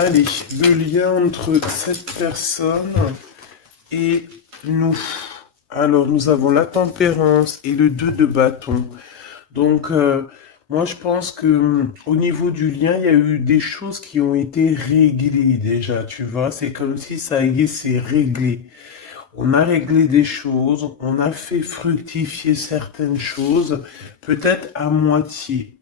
Allez, le lien entre cette personne et nous. Alors, nous avons la tempérance et le 2 de bâton. Donc, moi, je pense que au niveau du lien, il y a eu des choses qui ont été réglées déjà, tu vois. C'est comme si ça y est, c'est réglé. On a réglé des choses, on a fait fructifier certaines choses, peut-être à moitié.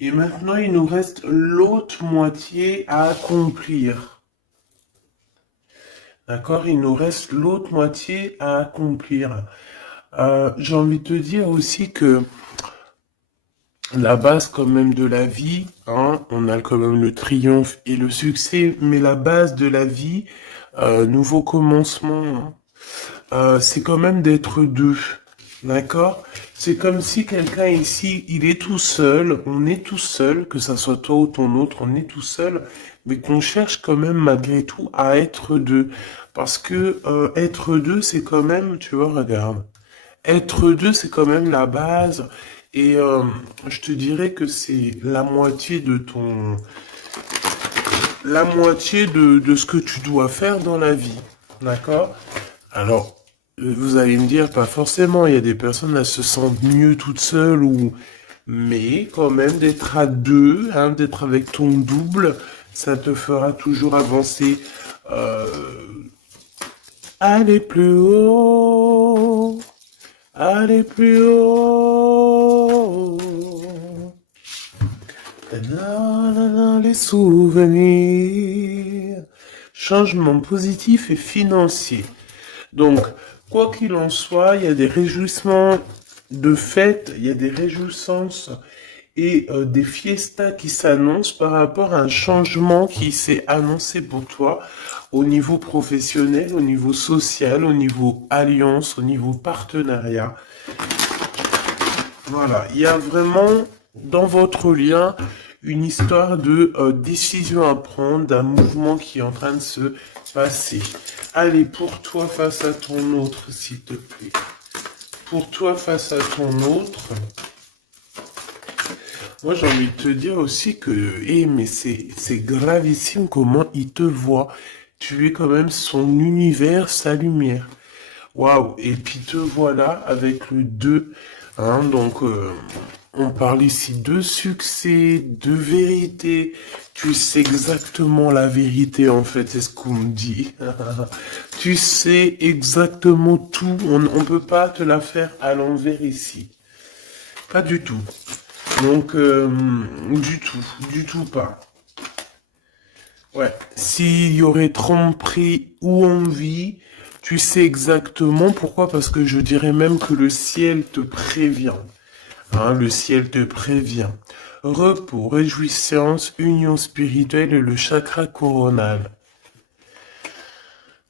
Et maintenant, il nous reste l'autre moitié à accomplir. D'accord? Il nous reste l'autre moitié à accomplir. J'ai envie de te dire aussi que la base quand même de la vie, hein, on a quand même le triomphe et le succès, mais la base de la vie, nouveau commencement, hein, c'est quand même d'être deux. D'accord? C'est comme si quelqu'un ici, il est tout seul, on est tout seul, que ça soit toi ou ton autre, on est tout seul, mais qu'on cherche quand même malgré tout à être deux. Parce que être deux, c'est quand même, tu vois, regarde, être deux, c'est quand même la base. Et je te dirais que c'est la moitié de la moitié de ce que tu dois faire dans la vie. D'accord? Alors, vous allez me dire, pas forcément, il y a des personnes, elles se sentent mieux toutes seules ou, mais quand même d'être à deux, hein, d'être avec ton double, ça te fera toujours avancer. Euh, aller plus haut, aller plus haut. Les souvenirs. Changement positif et financier. Donc, quoi qu'il en soit, il y a des réjouissements de fête, il y a des réjouissances et des fiestas qui s'annoncent par rapport à un changement qui s'est annoncé pour toi au niveau professionnel, au niveau social, au niveau alliance, au niveau partenariat. Voilà, il y a vraiment dans votre lien une histoire de décision à prendre, d'un mouvement qui est en train de se passer. Allez, pour toi face à ton autre, s'il te plaît. Pour toi face à ton autre, moi j'ai envie de te dire aussi que, mais c'est gravissime comment il te voit. Tu es quand même son univers, sa lumière. Waouh, et puis te voilà avec le 2, hein, donc on parle ici de succès, de vérité. Tu sais exactement la vérité en fait, c'est ce qu'on me dit. Tu sais exactement tout, on ne peut pas te la faire à l'envers ici. Pas du tout. Donc, du tout pas. Ouais, s'il y aurait tromperie ou envie, tu sais exactement pourquoi, parce que je dirais même que le ciel te prévient. Hein, le ciel te prévient. Repos, réjouissance, union spirituelle et le chakra coronal.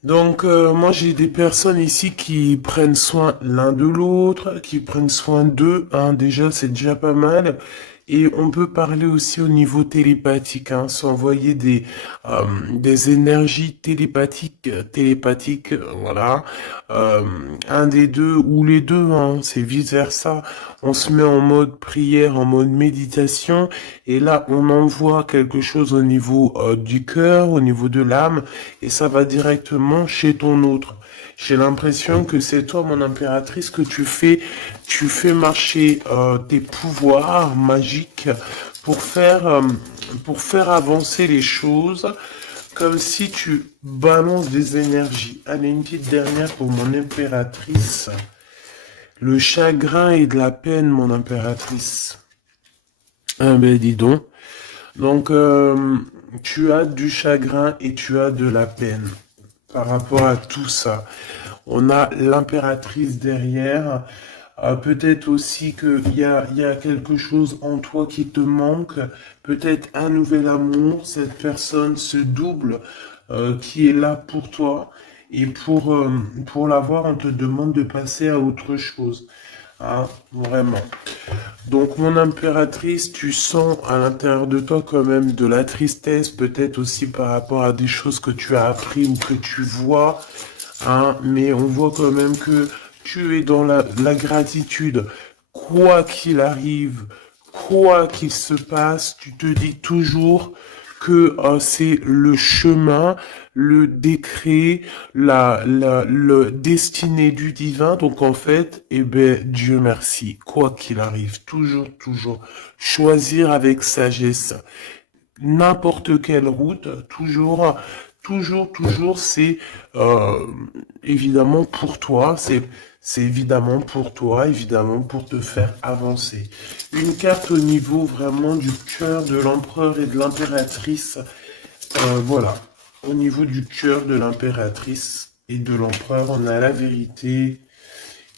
Donc, moi, j'ai des personnes ici qui prennent soin l'un de l'autre, qui prennent soin d'eux. Hein, déjà, c'est déjà pas mal. Et on peut parler aussi au niveau télépathique, hein, s'envoyer des énergies télépathiques, voilà. Euh, un des deux ou les deux, hein, c'est vice versa. On se met en mode prière, en mode méditation, et là, on envoie quelque chose au niveau du cœur, au niveau de l'âme, et ça va directement chez ton autre. J'ai l'impression que c'est toi, mon impératrice, que tu fais marcher tes pouvoirs magiques pour faire avancer les choses, comme si tu balances des énergies. Allez, une petite dernière pour mon impératrice. Le chagrin et de la peine, mon impératrice. Ah ben dis donc. Donc, tu as du chagrin et tu as de la peine par rapport à tout ça. On a l'impératrice derrière. Peut-être aussi il y a quelque chose en toi qui te manque. Peut-être un nouvel amour. Cette personne, ce double qui est là pour toi. Et pour l'avoir, on te demande de passer à autre chose. Hein, vraiment. Donc, mon impératrice, tu sens à l'intérieur de toi quand même de la tristesse, peut-être aussi par rapport à des choses que tu as appris ou que tu vois, hein, mais on voit quand même que tu es dans la gratitude. Quoi qu'il arrive, quoi qu'il se passe, tu te dis toujours, que c'est le chemin, le décret, le destiné du divin. Donc en fait, eh ben, Dieu merci, quoi qu'il arrive, toujours, choisir avec sagesse n'importe quelle route, toujours, c'est évidemment pour toi, c'est évidemment pour toi, évidemment pour te faire avancer. Une carte au niveau vraiment du cœur de l'empereur et de l'impératrice, voilà. Au niveau du cœur de l'impératrice et de l'empereur, on a la vérité,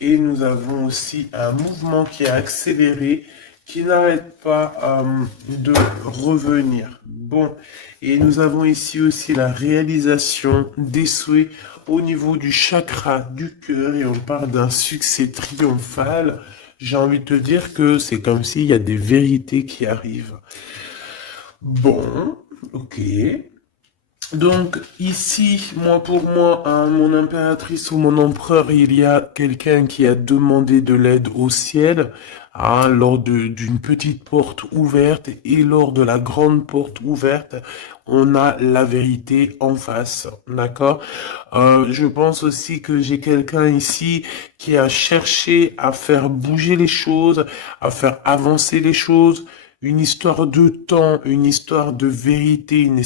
et nous avons aussi un mouvement qui est accéléré, qui n'arrête pas de revenir. Bon, et nous avons ici aussi la réalisation des souhaits au niveau du chakra du cœur, et on parle d'un succès triomphal. J'ai envie de te dire que c'est comme s'il y a des vérités qui arrivent. Bon, ok. Donc ici, pour moi, hein, mon impératrice ou mon empereur, il y a quelqu'un qui a demandé de l'aide au ciel, hein, lors d'une petite porte ouverte, et lors de la grande porte ouverte, on a la vérité en face, d'accord? Je pense aussi que j'ai quelqu'un ici qui a cherché à faire bouger les choses, à faire avancer les choses, une histoire de temps, une histoire de vérité, une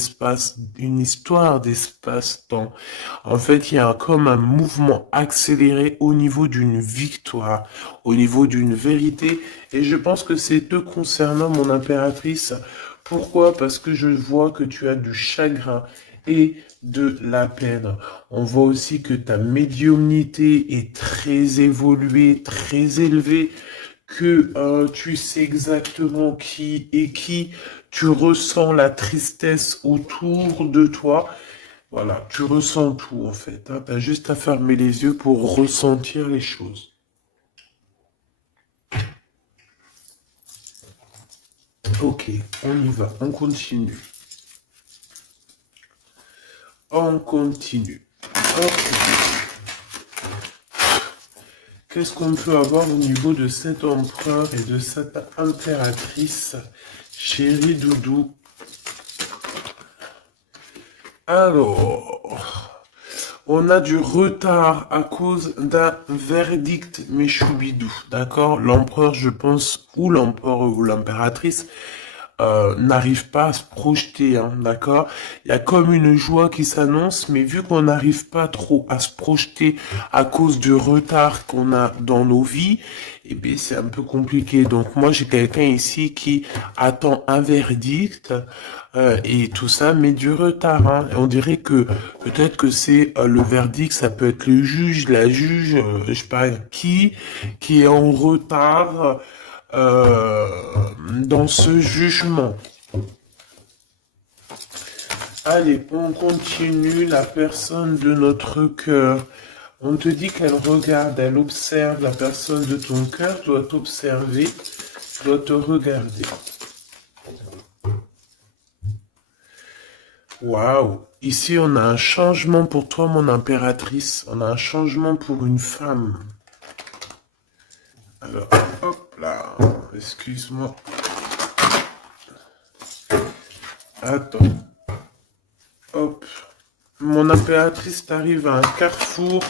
histoire d'espace-temps. En fait, il y a comme un mouvement accéléré au niveau d'une victoire, au niveau d'une vérité. Et je pense que c'est te concernant, mon impératrice. Pourquoi? Parce que je vois que tu as du chagrin et de la peine. On voit aussi que ta médiumnité est très évoluée, très élevée, que tu sais exactement qui est qui, tu ressens la tristesse autour de toi. Voilà, tu ressens tout en fait. Hein. Tu as juste à fermer les yeux pour ressentir les choses. Ok, on y va, on continue. On continue. Ok. Qu'est-ce qu'on peut avoir au niveau de cet empereur et de cette impératrice, chérie Doudou? Alors, on a du retard à cause d'un verdict, mes choubidous, d'accord? L'empereur, je pense, ou l'empereur ou l'impératrice, n'arrive pas à se projeter, hein, d'accord? Il y a comme une joie qui s'annonce, mais vu qu'on n'arrive pas trop à se projeter à cause du retard qu'on a dans nos vies, eh bien c'est un peu compliqué. Donc moi j'ai quelqu'un ici qui attend un verdict et tout ça, mais du retard. Hein. On dirait que peut-être que c'est le verdict, ça peut être le juge, la juge, je sais pas qui est en retard dans ce jugement. Allez, on continue. La personne de notre cœur. On te dit qu'elle regarde, elle observe. La personne de ton cœur doit t'observer, doit te regarder. Waouh! Ici, on a un changement pour toi, mon impératrice. On a un changement pour une femme. Alors, hop là. Excuse-moi. Attends. Hop. Mon impératrice t'arrive à un carrefour.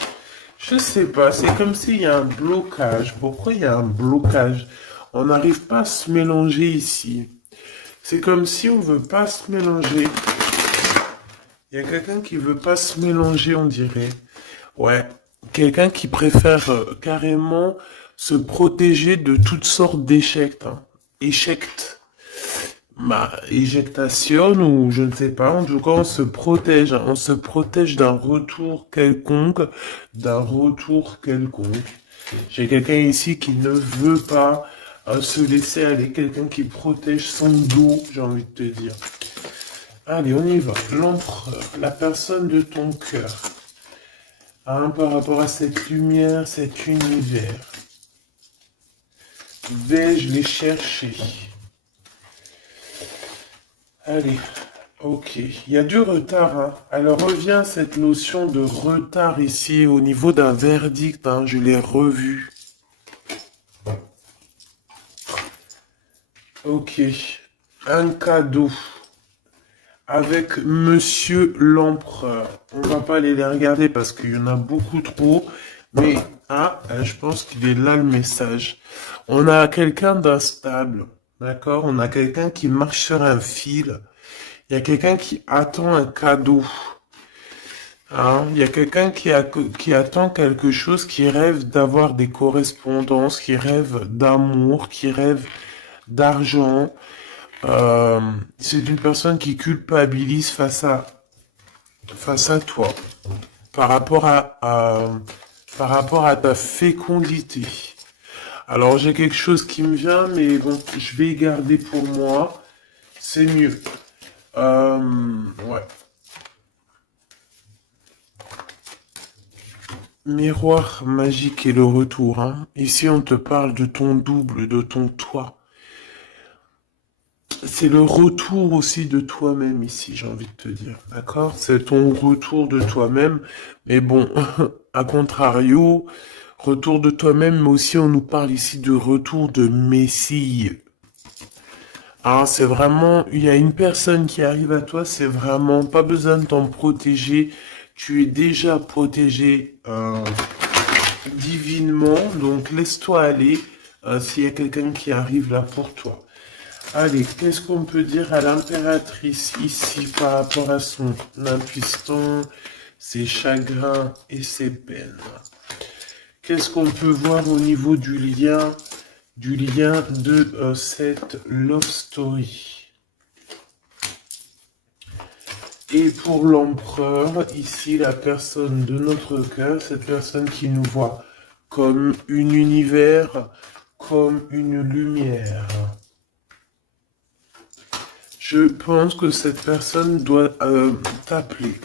Je sais pas, c'est comme s'il y a un blocage. Pourquoi il y a un blocage? On n'arrive pas à se mélanger ici. C'est comme si on veut pas se mélanger. Il y a quelqu'un qui veut pas se mélanger, on dirait. Ouais. Quelqu'un qui préfère carrément se protéger de toutes sortes d'échecs. Hein. Échecs. Éjectation ou je ne sais pas, en tout cas on se protège d'un retour quelconque, J'ai quelqu'un ici qui ne veut pas se laisser aller, quelqu'un qui protège son dos, j'ai envie de te dire. Allez, on y va. L'empereur, la personne de ton cœur, hein, par rapport à cette lumière, cet univers. Vais-je les chercher? Allez, ok. Il y a du retard. Hein. Alors revient cette notion de retard ici au niveau d'un verdict. Hein, je l'ai revu. Ok. Un cadeau. avec Monsieur l'Empereur. On va pas aller les regarder parce qu'il y en a beaucoup trop. Mais, je pense qu'il est là le message. On a quelqu'un d'instable. D'accord? On a quelqu'un qui marche sur un fil. Il y a quelqu'un qui attend un cadeau. Hein, il y a quelqu'un qui attend quelque chose, qui rêve d'avoir des correspondances, qui rêve d'amour, qui rêve d'argent. C'est une personne qui culpabilise face à toi, par rapport par rapport à ta fécondité. Alors j'ai quelque chose qui me vient, mais bon, je vais garder pour moi. C'est mieux. Ouais. Miroir magique et le retour, hein. Ici, on te parle de ton double, de ton toi. C'est le retour aussi de toi-même ici, j'ai envie de te dire. D'accord? C'est ton retour de toi-même. Mais bon, à contrario, retour de toi-même, mais aussi on nous parle ici de retour de Messie. Ah, c'est vraiment, il y a une personne qui arrive à toi, c'est vraiment pas besoin de t'en protéger. Tu es déjà protégé divinement, donc laisse-toi aller s'il y a quelqu'un qui arrive là pour toi. Allez, qu'est-ce qu'on peut dire à l'impératrice ici par rapport à son impuissance, ses chagrins et ses peines? Qu'est-ce qu'on peut voir au niveau du lien de cette love story? Et pour l'empereur, ici, la personne de notre cœur, cette personne qui nous voit comme un univers, comme une lumière. Je pense que cette personne doit t'appeler.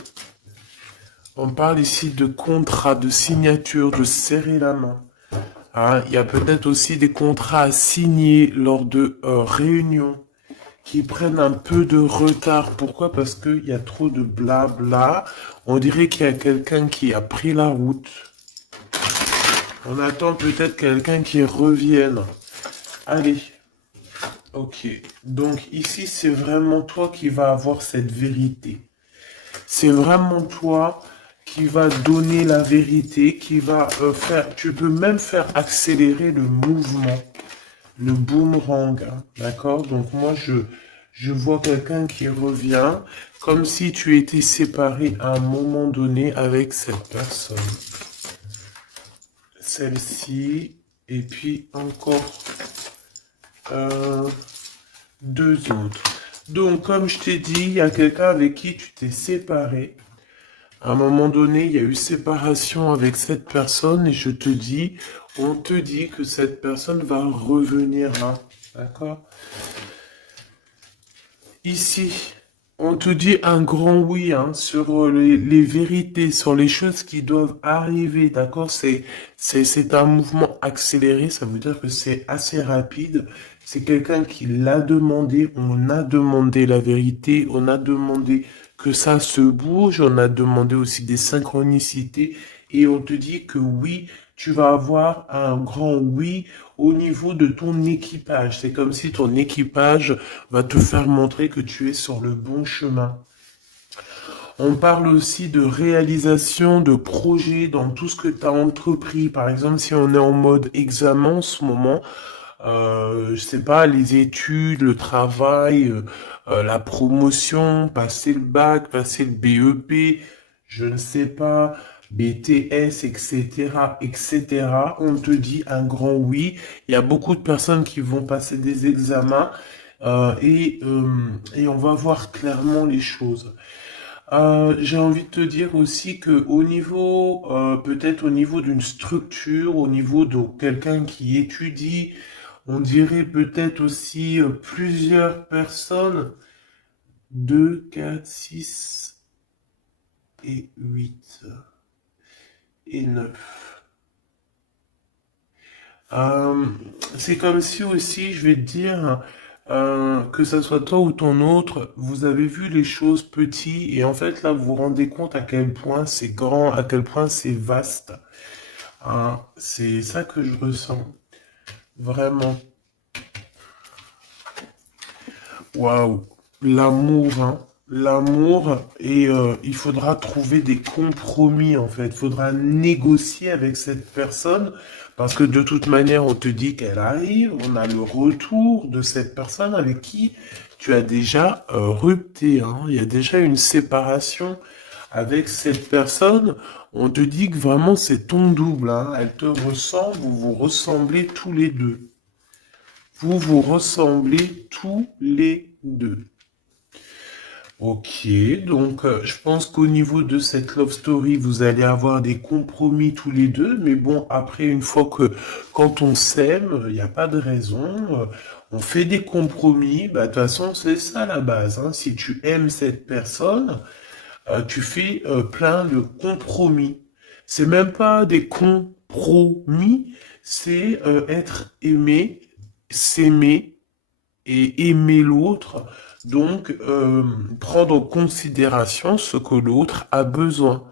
On parle ici de contrat, de signature, de serrer la main. Hein, il y a peut-être aussi des contrats à signer lors de réunions qui prennent un peu de retard. Pourquoi? Parce qu'il y a trop de blabla. On dirait qu'il y a quelqu'un qui a pris la route. On attend peut-être quelqu'un qui revienne. Allez. Ok. Donc ici, c'est vraiment toi qui vas avoir cette vérité. C'est vraiment toi qui va donner la vérité, qui va faire... Tu peux même faire accélérer le mouvement, le boomerang. Hein, d'accord? Donc moi, je vois quelqu'un qui revient comme si tu étais séparé à un moment donné avec cette personne. Celle-ci, et puis encore deux autres. Donc, comme je t'ai dit, il y a quelqu'un avec qui tu t'es séparé. À un moment donné, il y a eu séparation avec cette personne et on te dit que cette personne va revenir là. D'accord? Ici, on te dit un grand oui hein, sur les vérités, sur les choses qui doivent arriver. D'accord? C'est un mouvement accéléré, ça veut dire que c'est assez rapide. C'est quelqu'un qui l'a demandé, on a demandé la vérité, on a demandé que ça se bouge, on a demandé aussi des synchronicités et on te dit que oui, tu vas avoir un grand oui au niveau de ton équipage. C'est comme si ton équipage va te faire montrer que tu es sur le bon chemin. On parle aussi de réalisation de projets dans tout ce que tu as entrepris. Par exemple, si on est en mode examen en ce moment, je sais pas, les études, le travail, la promotion, passer le bac, passer le BEP, je ne sais pas, BTS, etc., etc. On te dit un grand oui. Il y a beaucoup de personnes qui vont passer des examens et on va voir clairement les choses. J'ai envie de te dire aussi que au niveau, peut-être au niveau d'une structure, au niveau de quelqu'un qui étudie, on dirait peut-être aussi plusieurs personnes, 2, 4, 6 et 8 et 9. Euh, c'est comme si aussi, je vais te dire, que ça soit toi ou ton autre, vous avez vu les choses petites et en fait là vous vous rendez compte à quel point c'est grand, à quel point c'est vaste. Hein, c'est ça que je ressens. Vraiment. Waouh. L'amour, hein. l'amour et il faudra trouver des compromis en fait. Il faudra négocier avec cette personne parce que de toute manière, on te dit qu'elle arrive, on a le retour de cette personne avec qui tu as déjà rupté, hein. Il y a déjà une séparation avec cette personne. On te dit que vraiment c'est ton double, hein. Elle te ressemble, vous vous ressemblez tous les deux. Vous vous ressemblez tous les deux. Ok, donc je pense qu'au niveau de cette love story, vous allez avoir des compromis tous les deux, mais bon, après, une fois que quand on s'aime, il n'y a pas de raison, on fait des compromis, bah de toute façon, c'est ça la base, hein. Si tu aimes cette personne, tu fais plein de compromis. C'est même pas des compromis, c'est être aimé, s'aimer et aimer l'autre, donc prendre en considération ce que l'autre a besoin.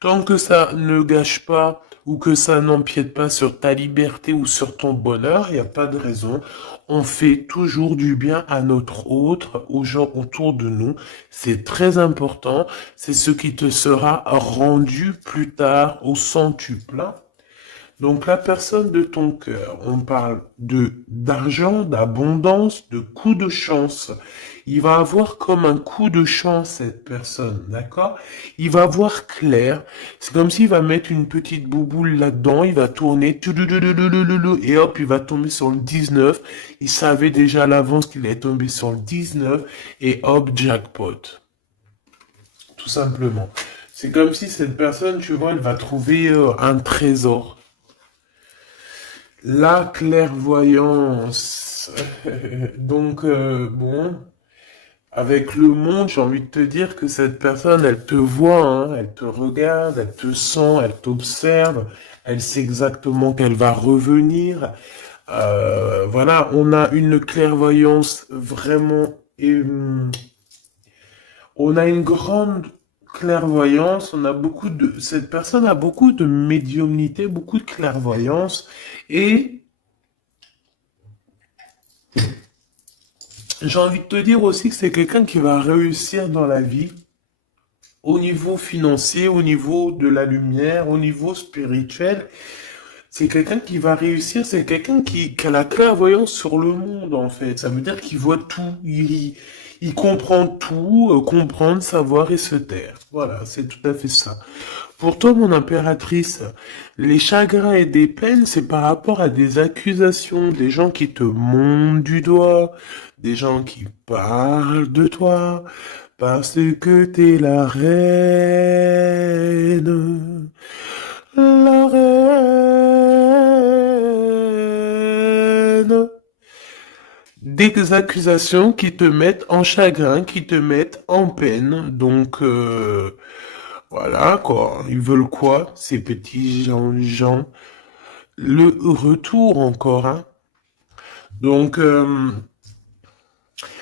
Tant que ça ne gâche pas ou que ça n'empiète pas sur ta liberté ou sur ton bonheur, il n'y a pas de raison. On fait toujours du bien à notre autre, aux gens autour de nous. C'est très important. C'est ce qui te sera rendu plus tard au centuple. Donc la personne de ton cœur, on parle de d'argent, d'abondance, de coup de chance. Il va avoir comme un coup de chance cette personne, d'accord? Il va voir clair. C'est comme s'il va mettre une petite bouboule là-dedans, il va tourner, et hop, il va tomber sur le 19. Il savait déjà à l'avance qu'il allait tomber sur le 19, et hop, jackpot. Tout simplement. C'est comme si cette personne, tu vois, elle va trouver un trésor. La clairvoyance. Donc, bon, avec le monde, j'ai envie de te dire que cette personne, elle te voit, hein, elle te regarde, elle te sent, elle t'observe, elle sait exactement qu'elle va revenir. Voilà, on a une clairvoyance vraiment... on a une grande clairvoyance, on a beaucoup de... Cette personne a beaucoup de médiumnité, beaucoup de clairvoyance, et j'ai envie de te dire aussi que c'est quelqu'un qui va réussir dans la vie, au niveau financier, au niveau de la lumière, au niveau spirituel. C'est quelqu'un qui va réussir, c'est quelqu'un qui a la clairvoyance sur le monde, en fait. Ça veut dire qu'il voit tout, il comprend tout, comprendre, savoir et se taire. Voilà, c'est tout à fait ça. Pour toi, mon impératrice, les chagrins et des peines, c'est par rapport à des accusations, des gens qui te montent du doigt, des gens qui parlent de toi, parce que t'es la reine, la reine. Des accusations qui te mettent en chagrin, qui te mettent en peine. Donc, voilà, quoi. Ils veulent quoi, ces petits gens? Le retour encore, hein. Donc,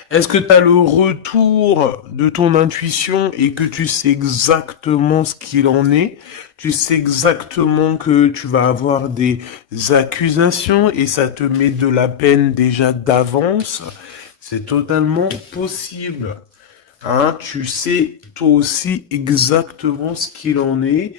est-ce que tu as le retour de ton intuition et que tu sais exactement ce qu'il en est? Tu sais exactement que tu vas avoir des accusations et ça te met de la peine déjà d'avance? C'est totalement possible. Hein, tu sais toi aussi exactement ce qu'il en est.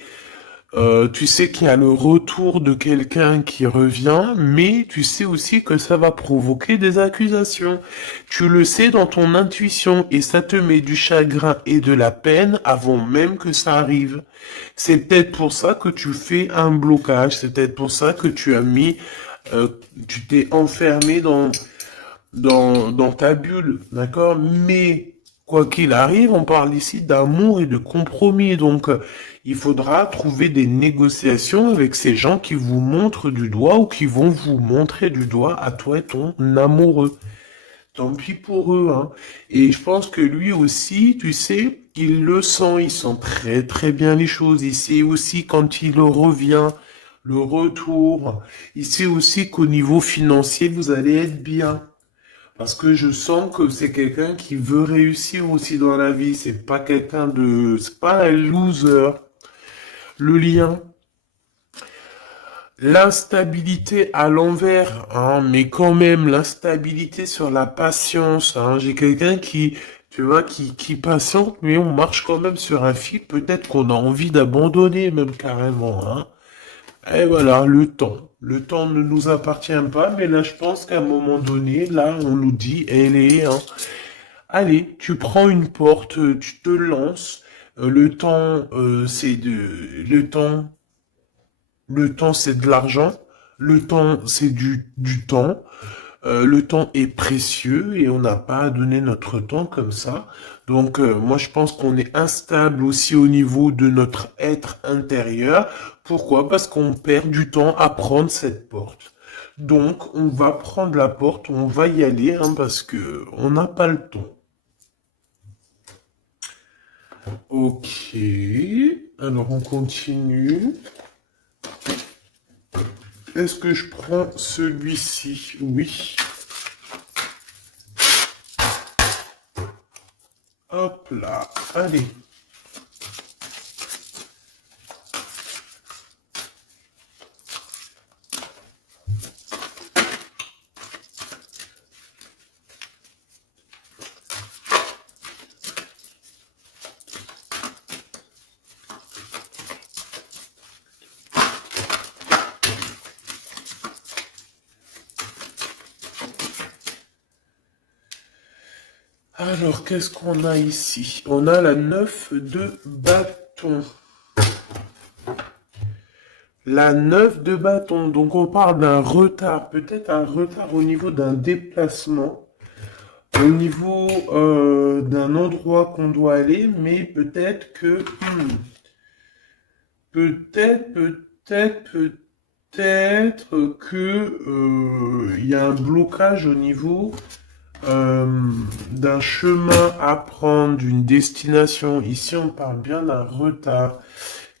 Tu sais qu'il y a le retour de quelqu'un qui revient, mais tu sais aussi que ça va provoquer des accusations. Tu le sais dans ton intuition et ça te met du chagrin et de la peine avant même que ça arrive. C'est peut-être pour ça que tu fais un blocage, c'est peut-être pour ça que tu as mis, tu t'es enfermé dans ta bulle, d'accord? Mais quoi qu'il arrive, on parle ici d'amour et de compromis, donc il faudra trouver des négociations avec ces gens qui vous montrent du doigt ou qui vont vous montrer du doigt à toi et ton amoureux. Tant pis pour eux, hein. Et je pense que lui aussi, tu sais, il le sent, il sent très très bien les choses. Il sait aussi quand il revient, le retour. Il sait aussi qu'au niveau financier, vous allez être bien. Parce que je sens que c'est quelqu'un qui veut réussir aussi dans la vie. C'est pas quelqu'un de, c'est pas un loser. Le lien, l'instabilité à l'envers, hein, mais quand même l'instabilité sur la patience. Hein. J'ai quelqu'un qui, tu vois, qui patiente, mais on marche quand même sur un fil. Peut-être qu'on a envie d'abandonner, même carrément, hein. Et voilà, le temps. Le temps ne nous appartient pas, mais là, je pense qu'à un moment donné, là, on nous dit, elle est, hein. Allez, tu prends une porte, tu te lances. Le temps, le temps, c'est de l'argent. Le temps, c'est du temps. Le temps est précieux et on n'a pas à donner notre temps comme ça. Donc, moi, je pense qu'on est instable aussi au niveau de notre être intérieur. Pourquoi? Parce qu'on perd du temps à prendre cette porte. Donc, on va prendre la porte, on va y aller, hein, parce que on n'a pas le temps. Ok. Alors, on continue. Est-ce que je prends celui-ci? Oui. Hop là. Allez. Alors, qu'est-ce qu'on a ici? On a la 9 de bâton. La 9 de bâton. Donc, on parle d'un retard. Peut-être un retard au niveau d'un déplacement. Au niveau d'un endroit qu'on doit aller. Mais peut-être que... peut-être que... il y a un blocage au niveau... d'un chemin à prendre, d'une destination. Ici, on parle bien d'un retard.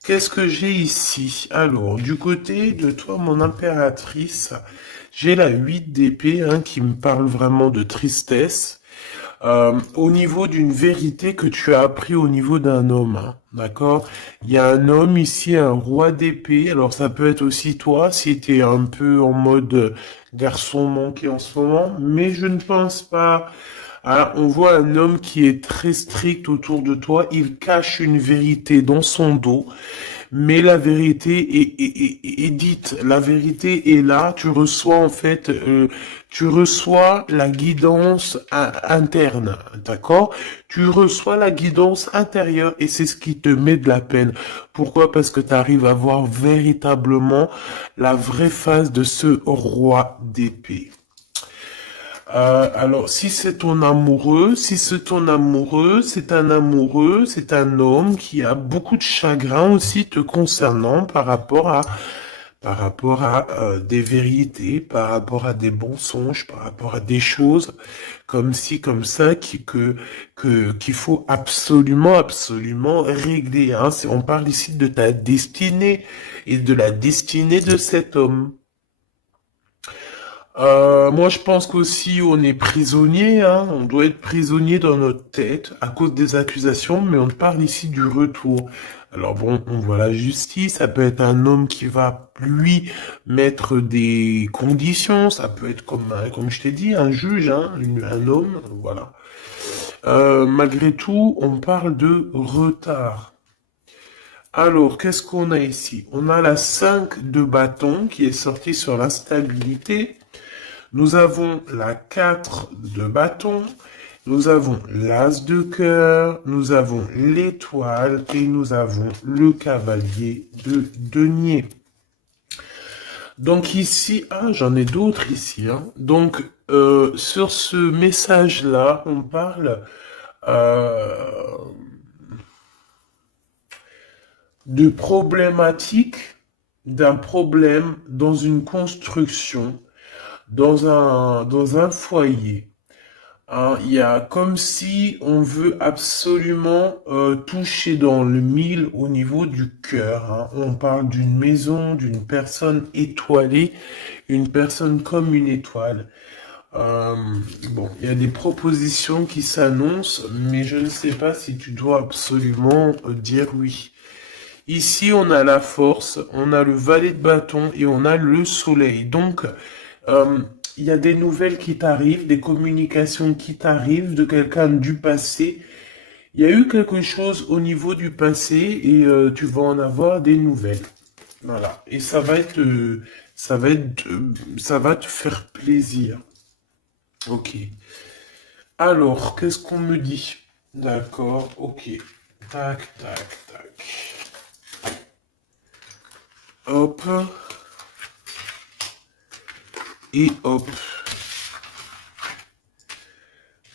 Qu'est-ce que j'ai ici? Alors, du côté de toi, mon impératrice, j'ai la 8 d'épée, hein, qui me parle vraiment de tristesse. Au niveau d'une vérité que tu as appris au niveau d'un homme, hein, d'accord? Il y a un homme ici, un roi d'épée. Alors ça peut être aussi toi, si tu es un peu en mode garçon manqué en ce moment, mais je ne pense pas. Hein, on voit un homme qui est très strict autour de toi. Il cache une vérité dans son dos. Mais la vérité est dite, la vérité est là, tu reçois en fait, tu reçois la guidance interne, d'accord? Tu reçois la guidance intérieure et c'est ce qui te met de la peine. Pourquoi? Parce que tu arrives à voir véritablement la vraie face de ce roi d'épée. Alors, si c'est ton amoureux, si c'est ton amoureux, c'est un homme qui a beaucoup de chagrin aussi te concernant par rapport à des vérités, par rapport à des mensonges, par rapport à des choses comme ci, comme ça, qu'il faut absolument, absolument régler, hein. On parle ici de ta destinée et de la destinée de cet homme. Moi, je pense qu'aussi on est prisonnier, hein. On doit être prisonnier dans notre tête à cause des accusations, mais on parle ici du retour. Alors bon, on voit la justice, ça peut être un homme qui va, lui, mettre des conditions, ça peut être comme je t'ai dit, un juge, hein, un homme, voilà. Malgré tout, on parle de retard. Alors, qu'est-ce qu'on a ici? On a la 5 de bâton qui est sortie sur l'instabilité. Nous avons la 4 de bâton, nous avons l'as de cœur, nous avons l'étoile et nous avons le cavalier de denier. Donc ici, j'en ai d'autres ici, hein. Donc, sur ce message-là, on parle de problématique, d'un problème dans une construction, dans un foyer. Hein, il y a comme si on veut absolument toucher dans le mille au niveau du cœur, hein. On parle d'une maison, d'une personne étoilée, une personne comme une étoile. Euh, bon, il y a des propositions qui s'annoncent, mais je ne sais pas si tu dois absolument dire oui. Ici, on a la force, on a le valet de bâton et on a le soleil. Donc, euh, il y a des nouvelles qui t'arrivent, des communications qui t'arrivent de quelqu'un du passé. Il y a eu quelque chose au niveau du passé et tu vas en avoir des nouvelles. Voilà. Et ça va te faire plaisir. Ok. Alors, qu'est-ce qu'on me dit? D'accord, ok. Tac, tac, tac. Hop. Et hop.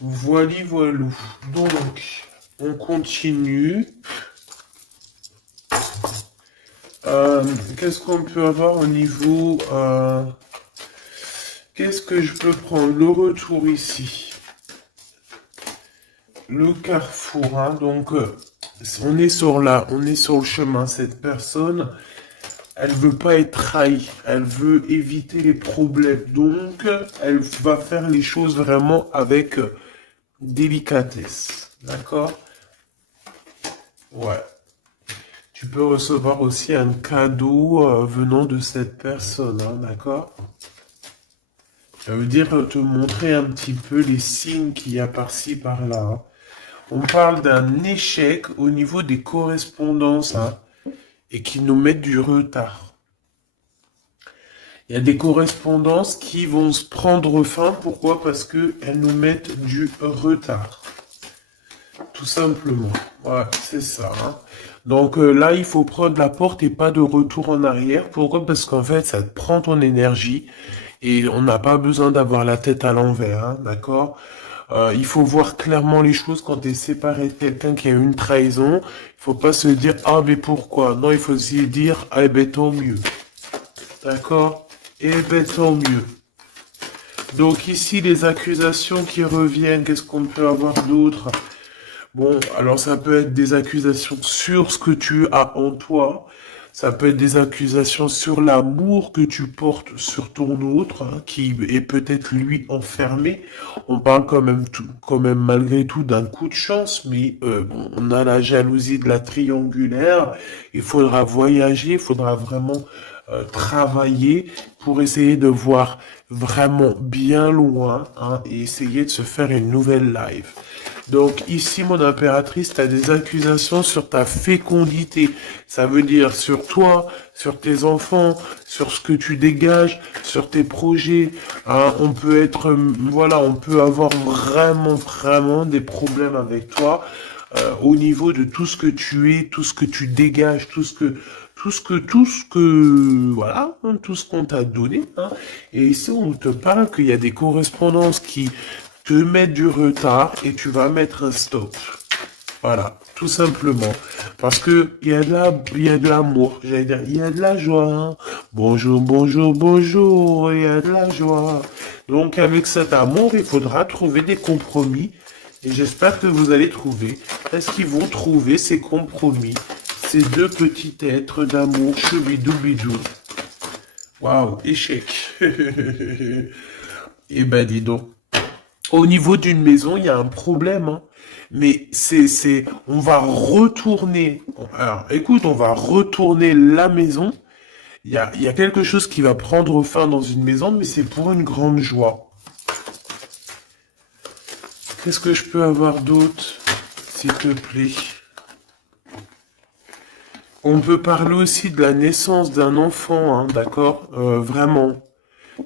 Voili voilou. Donc, on continue. Qu'est-ce qu'on peut avoir au niveau... qu'est-ce que je peux prendre? Le retour ici. Le carrefour, hein. Donc, on est sur le chemin. Cette personne, elle veut pas être trahie. Elle veut éviter les problèmes. Donc, elle va faire les choses vraiment avec délicatesse. D'accord? Ouais. Tu peux recevoir aussi un cadeau venant de cette personne, hein, d'accord? Ça veut dire te montrer un petit peu les signes qu'il y a par-ci, par-là, hein. On parle d'un échec au niveau des correspondances, hein, et qui nous mettent du retard. Il y a des correspondances qui vont se prendre fin. Pourquoi? Parce qu'elles nous mettent du retard. Tout simplement. Ouais, c'est ça, hein. Donc là, il faut prendre la porte et pas de retour en arrière. Pourquoi? Parce qu'en fait, ça te prend ton énergie et on n'a pas besoin d'avoir la tête à l'envers, hein, d'accord? Il faut voir clairement les choses quand tu es séparé de quelqu'un qui a eu une trahison. Il faut pas se dire, ah mais pourquoi? Non, il faut se dire, ah eh ben tant mieux. D'accord? Eh ben tant mieux. Donc ici, les accusations qui reviennent, qu'est-ce qu'on peut avoir d'autre? Bon, alors ça peut être des accusations sur ce que tu as en toi. Ça peut être des accusations sur l'amour que tu portes sur ton autre, hein, qui est peut-être lui enfermé. On parle quand même malgré tout d'un coup de chance, mais bon, on a la jalousie de la triangulaire. Il faudra voyager, il faudra vraiment travailler pour essayer de voir vraiment bien loin, hein, et essayer de se faire une nouvelle life. Donc ici, mon impératrice, tu as des accusations sur ta fécondité. Ça veut dire sur toi, sur tes enfants, sur ce que tu dégages, sur tes projets. Hein. On peut être, voilà, on peut avoir vraiment des problèmes avec toi au niveau de tout ce que tu es, tout ce que tu dégages, voilà, hein, tout ce qu'on t'a donné. Hein. Et ici, on te parle qu'il y a des correspondances qui te mettent du retard et tu vas mettre un stop. Voilà, tout simplement. Parce que il y a de l'amour, j'allais dire, il y a de la joie. Hein. Bonjour, bonjour, bonjour, il y a de la joie. Donc, avec cet amour, il faudra trouver des compromis. Et j'espère que vous allez trouver. Est-ce qu'ils vont trouver ces compromis? Ces deux petits êtres d'amour, choubidoubidou. Waouh, échec. Eh ben, dis donc. Au niveau d'une maison, il y a un problème, hein. Mais on va retourner. Alors, écoute, on va retourner la maison. Il y a quelque chose qui va prendre fin dans une maison, mais c'est pour une grande joie. Qu'est-ce que je peux avoir d'autre, s'il te plaît? On peut parler aussi de la naissance d'un enfant, hein, d'accord? Vraiment,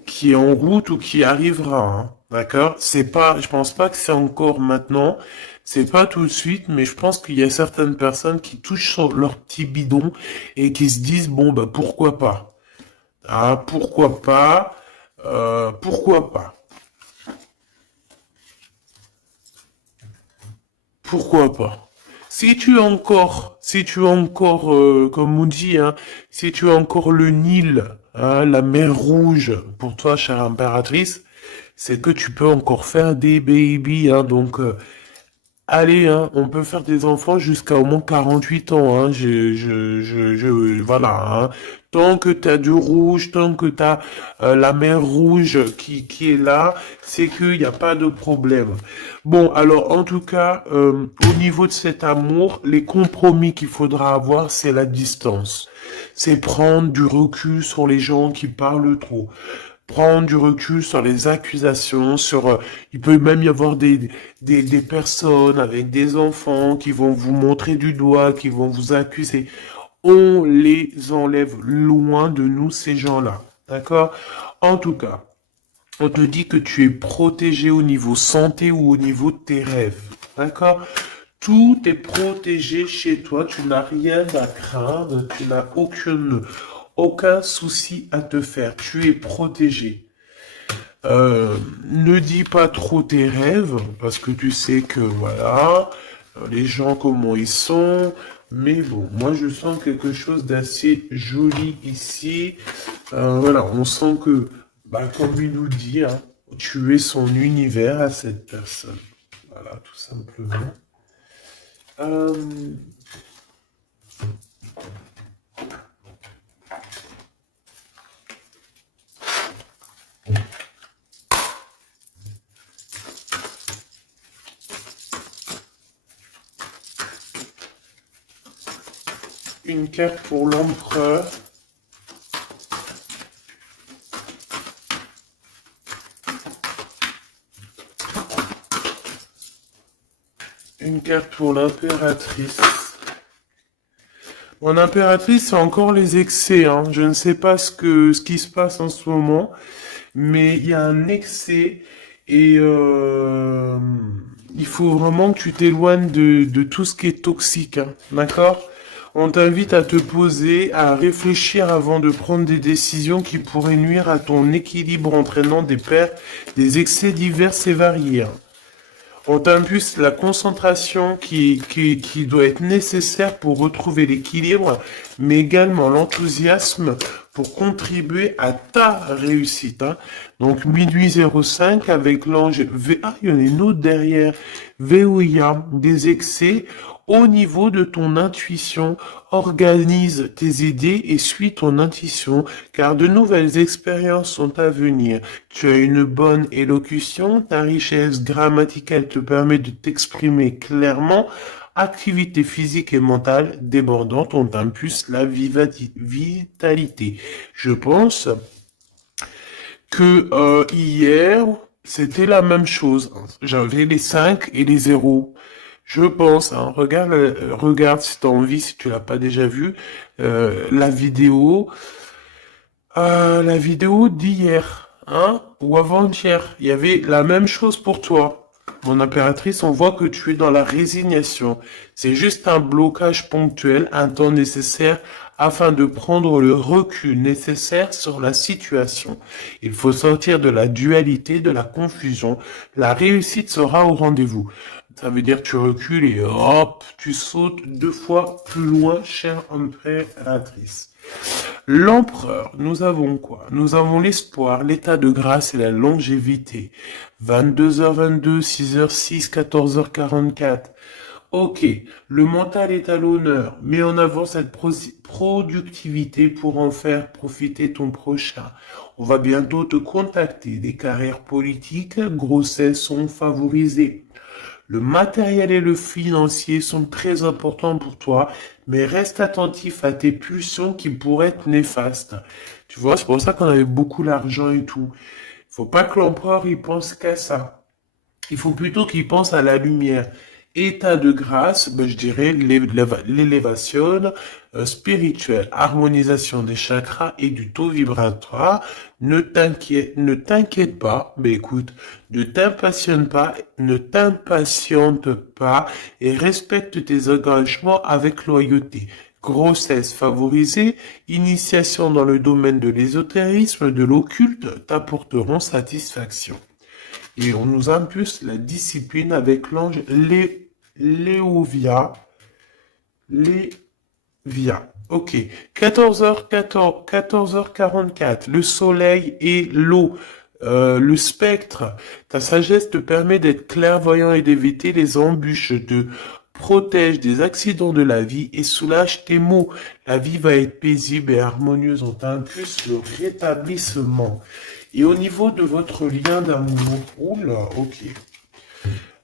qui est en route ou qui arrivera, hein, d'accord? C'est pas, je pense pas que c'est encore maintenant, c'est pas tout de suite, mais je pense qu'il y a certaines personnes qui touchent sur leur petit bidon et qui se disent, bon, bah, pourquoi pas? Ah, pourquoi pas? Pourquoi pas? Pourquoi pas? Si tu as encore, comme on dit, hein, si tu as encore le Nil, hein, la mer Rouge, pour toi, chère impératrice, c'est que tu peux encore faire des babies, hein, donc, allez, hein, on peut faire des enfants jusqu'à au moins 48 ans, hein, voilà, hein. Tant que t'as du rouge, tant que t'as la mer rouge qui est là, c'est qu'il n'y a pas de problème. Bon, alors, en tout cas, au niveau de cet amour, les compromis qu'il faudra avoir, c'est la distance. C'est prendre du recul sur les gens qui parlent trop. Prends du recul sur les accusations, il peut même y avoir des personnes avec des enfants qui vont vous montrer du doigt, qui vont vous accuser. On les enlève loin de nous, ces gens-là. D'accord? En tout cas, on te dit que tu es protégé au niveau santé ou au niveau de tes rêves. D'accord? Tout est protégé chez toi. Tu n'as rien à craindre. Tu n'as aucun souci à te faire. Tu es protégé. Ne dis pas trop tes rêves parce que tu sais que voilà, les gens comment ils sont. Mais bon, moi je sens quelque chose d'assez joli ici. Voilà, on sent que, bah, comme il nous dit, hein, tu es son univers à cette personne. Voilà, tout simplement. Euh, une carte pour l'empereur. Une carte pour l'impératrice. Mon impératrice, c'est encore les excès, hein. Je ne sais pas ce qui se passe en ce moment, mais il y a un excès et il faut vraiment que tu t'éloignes de tout ce qui est toxique, hein. D'accord? On t'invite à te poser, à réfléchir avant de prendre des décisions qui pourraient nuire à ton équilibre entraînant des excès divers et variés, hein. On t'impulse la concentration qui doit être nécessaire pour retrouver l'équilibre, mais également l'enthousiasme pour contribuer à ta réussite, hein. Donc, minuit 05 avec l'ange V. Ah, il y en a une autre derrière. Veolia, des excès au niveau de ton intuition. Organise tes idées et suis ton intuition, car de nouvelles expériences sont à venir. Tu as une bonne élocution, ta richesse grammaticale te permet de t'exprimer clairement. Activité physique et mentale débordante, on t'impulse la vitalité. Je pense que hier, c'était la même chose. J'avais les 5 et les 0. Je pense, hein, regarde si tu as envie, si tu l'as pas déjà vu, la vidéo d'hier, hein, ou avant-hier. Il y avait la même chose pour toi. Mon impératrice, on voit que tu es dans la résignation. C'est juste un blocage ponctuel, un temps nécessaire afin de prendre le recul nécessaire sur la situation. Il faut sortir de la dualité, de la confusion. La réussite sera au rendez-vous. Ça veut dire que tu recules et hop, tu sautes 2 fois plus loin, chère impératrice. L'empereur, nous avons quoi? Nous avons l'espoir, l'état de grâce et la longévité. 22h22, 6h06, 14h44. Ok, le mental est à l'honneur. Mets en avant cette productivité pour en faire profiter ton prochain. On va bientôt te contacter. Des carrières politiques, grossesses sont favorisées. Le matériel et le financier sont très importants pour toi, mais reste attentif à tes pulsions qui pourraient être néfastes. Tu vois, c'est pour ça qu'on avait beaucoup l'argent et tout. Il faut pas que l'empereur il pense qu'à ça. Il faut plutôt qu'il pense à la lumière. État de grâce, ben, je dirais l'élévation spirituelle, harmonisation des chakras et du taux vibratoire. Ne t'inquiète pas, mais écoute, ne t'impatiente pas et respecte tes engagements avec loyauté. Grossesse favorisée, initiation dans le domaine de l'ésotérisme, de l'occulte t'apporteront satisfaction. Et on nous impulse la discipline avec l'ange Léovia. Lévia. Ok. 14h44. Le soleil et l'eau. Le spectre. Ta sagesse te permet d'être clairvoyant et d'éviter les embûches, te protège des accidents de la vie et soulage tes maux. La vie va être paisible et harmonieuse. On t'impulse le rétablissement. Et au niveau de votre lien d'amour, oula, ok.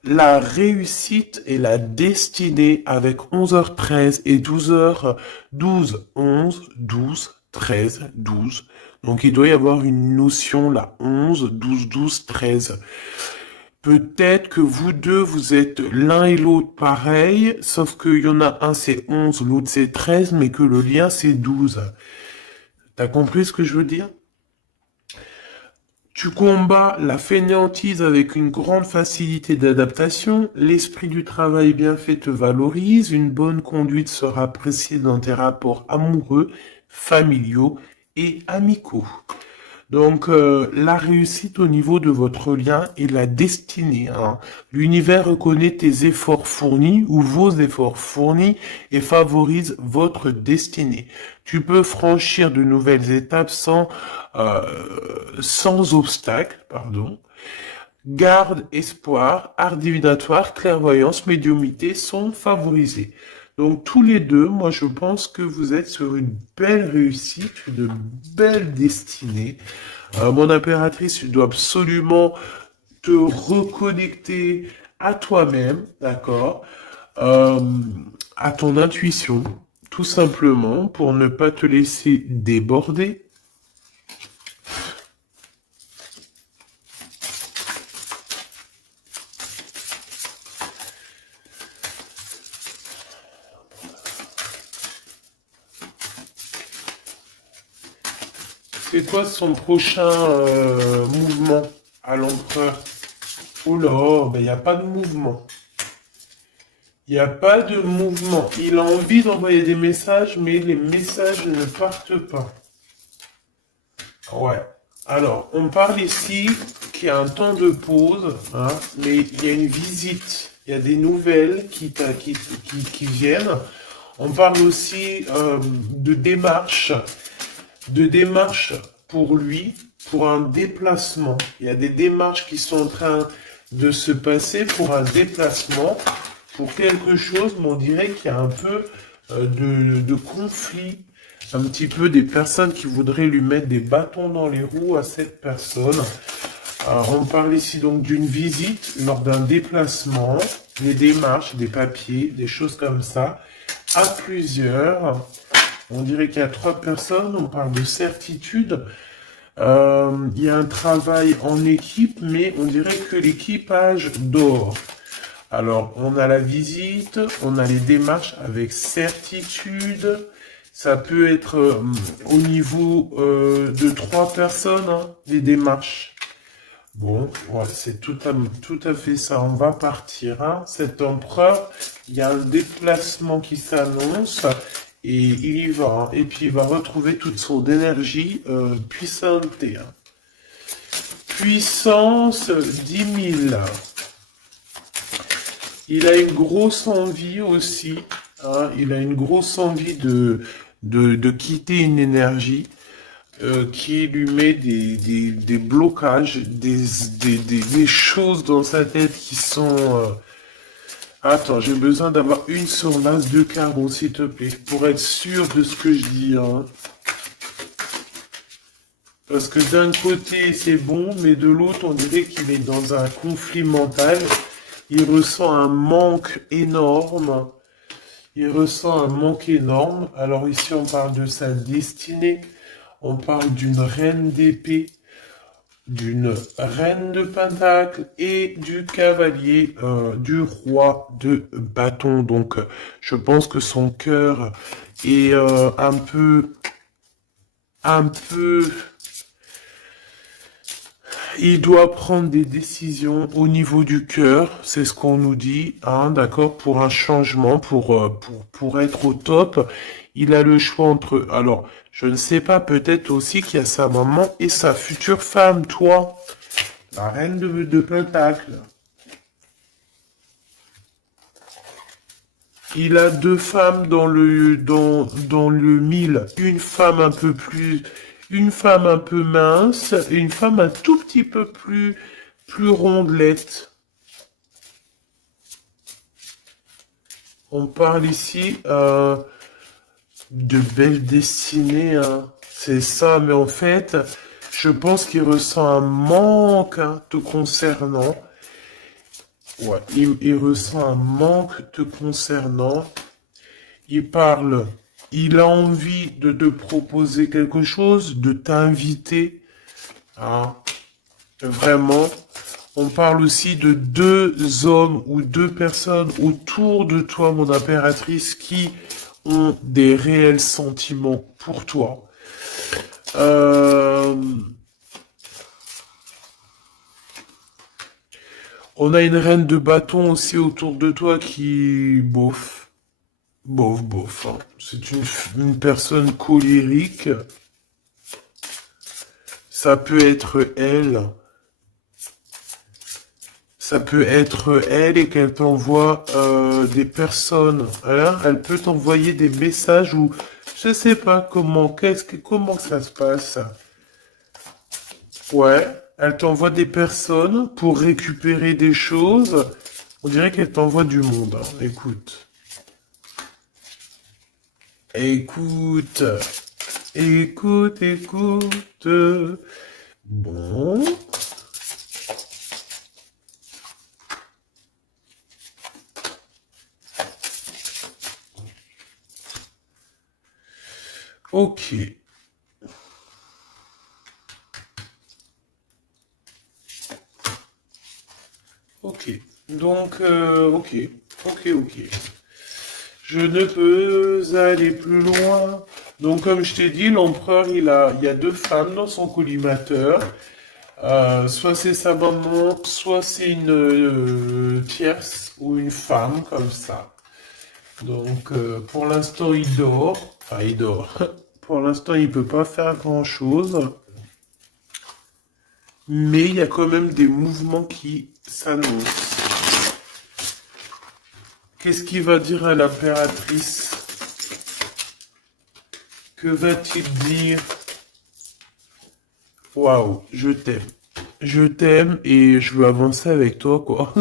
La réussite et la destinée avec 11h13 et 12h12, 11, 12, 13, 12, Donc il doit y avoir une notion là, 11, 12, 12, 13. Peut-être que vous deux, vous êtes l'un et l'autre pareil, sauf qu'il y en a un c'est 11, l'autre c'est 13, mais que le lien c'est 12. T'as compris ce que je veux dire? Tu combats la fainéantise avec une grande facilité d'adaptation, l'esprit du travail bien fait te valorise, une bonne conduite sera appréciée dans tes rapports amoureux, familiaux et amicaux. Donc, la réussite au niveau de votre lien et la destinée. Hein. L'univers reconnaît tes efforts fournis ou vos efforts fournis et favorise votre destinée. Tu peux franchir de nouvelles étapes euh, sans obstacle, pardon. Garde, espoir, art divinatoire, clairvoyance, médiumité sont favorisés. Donc tous les deux, moi je pense que vous êtes sur une belle réussite, une belle destinée. Mon impératrice, tu dois absolument te reconnecter à toi-même, d'accord, euh, à ton intuition, tout simplement, pour ne pas te laisser déborder. C'est quoi son prochain mouvement à l'empereur? Oh là, ben il n'y a pas de mouvement. Il n'y a pas de mouvement. Il a envie d'envoyer des messages, mais les messages ne partent pas. Ouais. Alors, on parle ici qu'il y a un temps de pause, hein, mais il y a une visite. Il y a des nouvelles qui viennent. On parle aussi de démarches pour lui, pour un déplacement. Il y a des démarches qui sont en train de se passer pour un déplacement, pour quelque chose, mais on dirait qu'il y a un peu de conflit, un petit peu des personnes qui voudraient lui mettre des bâtons dans les roues à cette personne. Alors, on parle ici donc d'une visite lors d'un déplacement, des démarches, des papiers, des choses comme ça, à plusieurs. On dirait qu'il y a 3 personnes, on parle de certitude. Il y a un travail en équipe, mais on dirait que l'équipage dort. Alors, on a la visite, on a les démarches avec certitude. Ça peut être au niveau de 3 personnes, hein, les démarches. Bon, ouais, c'est tout à fait ça. On va partir. Hein. Cet empereur, il y a un déplacement qui s'annonce et il y va. Hein. Et puis il va retrouver toute son énergie puissante. Hein. Puissance 10 000. Il a une grosse envie aussi. Hein. Il a une grosse envie de quitter une énergie. Qui lui met des blocages, des choses dans sa tête qui sont... Attends, j'ai besoin d'avoir une sur l'as de carreau, s'il te plaît, pour être sûr de ce que je dis. Hein. Parce que d'un côté, c'est bon, mais de l'autre, on dirait qu'il est dans un conflit mental. Il ressent un manque énorme. Il ressent un manque énorme. Alors ici, on parle de sa destinée. On parle d'une reine d'épée, d'une reine de pentacle et du cavalier du roi de bâton. Donc, je pense que son cœur est un peu... Il doit prendre des décisions au niveau du cœur, c'est ce qu'on nous dit, hein, d'accord, pour un changement, pour être au top. Il a le choix entre... Alors, je ne sais pas, peut-être aussi qu'il y a sa maman et sa future femme, toi, la reine de Pentacle. Il a 2 femmes dans le 1000. Une femme un peu mince et une femme un tout petit peu plus rondelette. On parle ici de belle destinée, hein. C'est ça, mais en fait, je pense qu'il ressent un manque hein, te concernant. Ouais, il ressent un manque te concernant. Il parle Il a envie de te proposer quelque chose, de t'inviter. Hein. Vraiment. On parle aussi de deux hommes ou deux personnes autour de toi, mon impératrice, qui ont des réels sentiments pour toi. On a une reine de bâton aussi autour de toi qui, bof, bof. Hein. C'est une personne colérique. Ça peut être elle. Ça peut être elle et qu'elle t'envoie des personnes. Hein. Elle peut t'envoyer des messages ou je sais pas comment ça se passe. Ouais, elle t'envoie des personnes pour récupérer des choses. On dirait qu'elle t'envoie du monde. Hein. Écoute. Écoute. Écoute. Bon. Ok. Ok. Donc, ok. Je ne peux aller plus loin. Donc, comme je t'ai dit, l'empereur, il y a deux femmes dans son collimateur. Soit c'est sa maman, soit c'est une tierce ou une femme comme ça. Donc, pour l'instant, il dort. Enfin, il dort. Pour l'instant, il peut pas faire grand-chose. Mais il y a quand même des mouvements qui s'annoncent. Qu'est-ce qu'il va dire à l'impératrice? Que va-t-il dire? Waouh, je t'aime. Je t'aime et je veux avancer avec toi, quoi.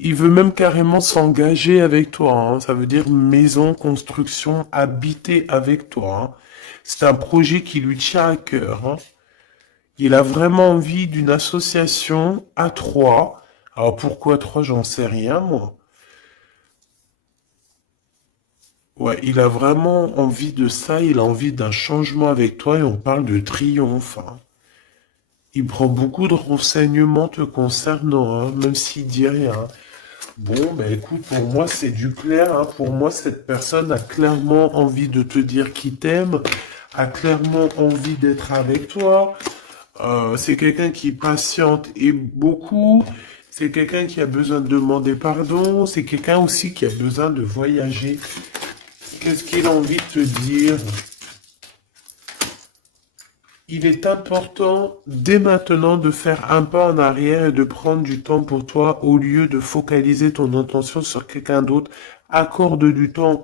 Il veut même carrément s'engager avec toi. Hein. Ça veut dire maison, construction, habiter avec toi. Hein. C'est un projet qui lui tient à cœur. Hein. Il a vraiment envie d'une association à trois. Alors pourquoi trois, j'en sais rien, moi. Ouais, il a vraiment envie de ça, il a envie d'un changement avec toi et on parle de triomphe. Hein. Il prend beaucoup de renseignements te concernant, hein, même s'il dit rien. Bon, ben écoute, pour moi c'est du clair. Hein. Pour moi, cette personne a clairement envie de te dire qu'il t'aime, a clairement envie d'être avec toi. C'est quelqu'un qui patiente et beaucoup. C'est quelqu'un qui a besoin de demander pardon. C'est quelqu'un aussi qui a besoin de voyager. Qu'est-ce qu'il a envie de te dire? Il est important dès maintenant de faire un pas en arrière et de prendre du temps pour toi au lieu de focaliser ton attention sur quelqu'un d'autre. Accorde du temps,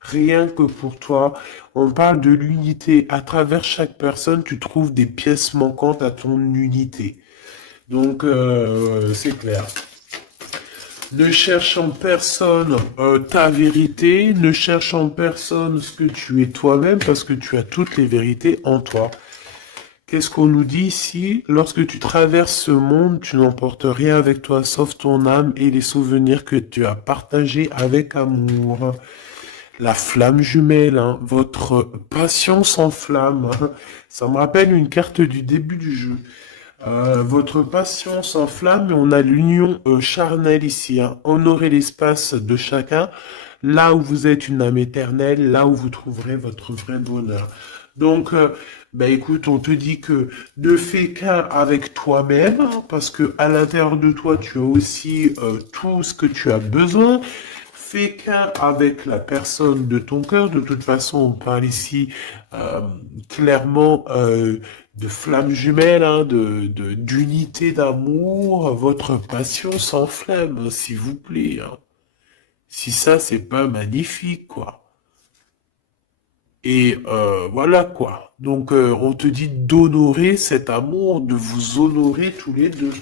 rien que pour toi. On parle de l'unité. À travers chaque personne, tu trouves des pièces manquantes à ton unité. Donc, c'est clair. Ne cherche en personne ta vérité, ne cherche en personne ce que tu es toi-même, parce que tu as toutes les vérités en toi. Qu'est-ce qu'on nous dit ici? Lorsque tu traverses ce monde, tu n'emportes rien avec toi, sauf ton âme et les souvenirs que tu as partagés avec amour. La flamme jumelle, hein, votre passion s'enflamme. Hein. Ça me rappelle une carte du début du jeu. Votre passion s'enflamme et on a l'union charnelle ici. Hein. Honorez l'espace de chacun, là où vous êtes une âme éternelle, là où vous trouverez votre vrai bonheur. Donc, écoute, on te dit que ne fais qu'un avec toi-même, hein, parce que à l'intérieur de toi, tu as aussi tout ce que tu as besoin. Fais qu'un avec la personne de ton cœur. De toute façon, on parle ici clairement de flammes jumelles, hein, d'unité d'amour. Votre passion s'enflamme, s'il vous plaît. Hein. Si ça, c'est pas magnifique, quoi. Et voilà, quoi. Donc, on te dit d'honorer cet amour, de vous honorer tous les deux.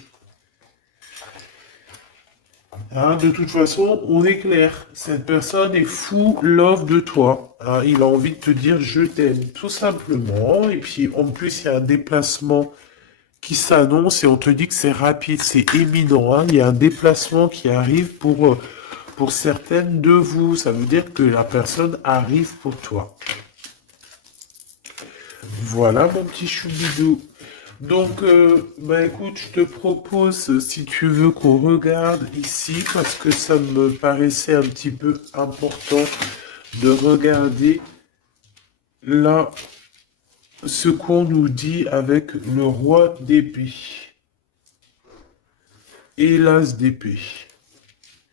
Hein, de toute façon, on est clair. Cette personne est fou love de toi. Hein, il a envie de te dire je t'aime, tout simplement. Et puis, en plus, il y a un déplacement qui s'annonce et on te dit que c'est rapide, c'est éminent. Hein. Il y a un déplacement qui arrive pour certaines de vous. Ça veut dire que la personne arrive pour toi. Voilà, mon petit choubidou. Donc, bah écoute, je te propose, si tu veux, qu'on regarde ici, parce que ça me paraissait un petit peu important de regarder là ce qu'on nous dit avec le roi d'épée et l'as d'épée.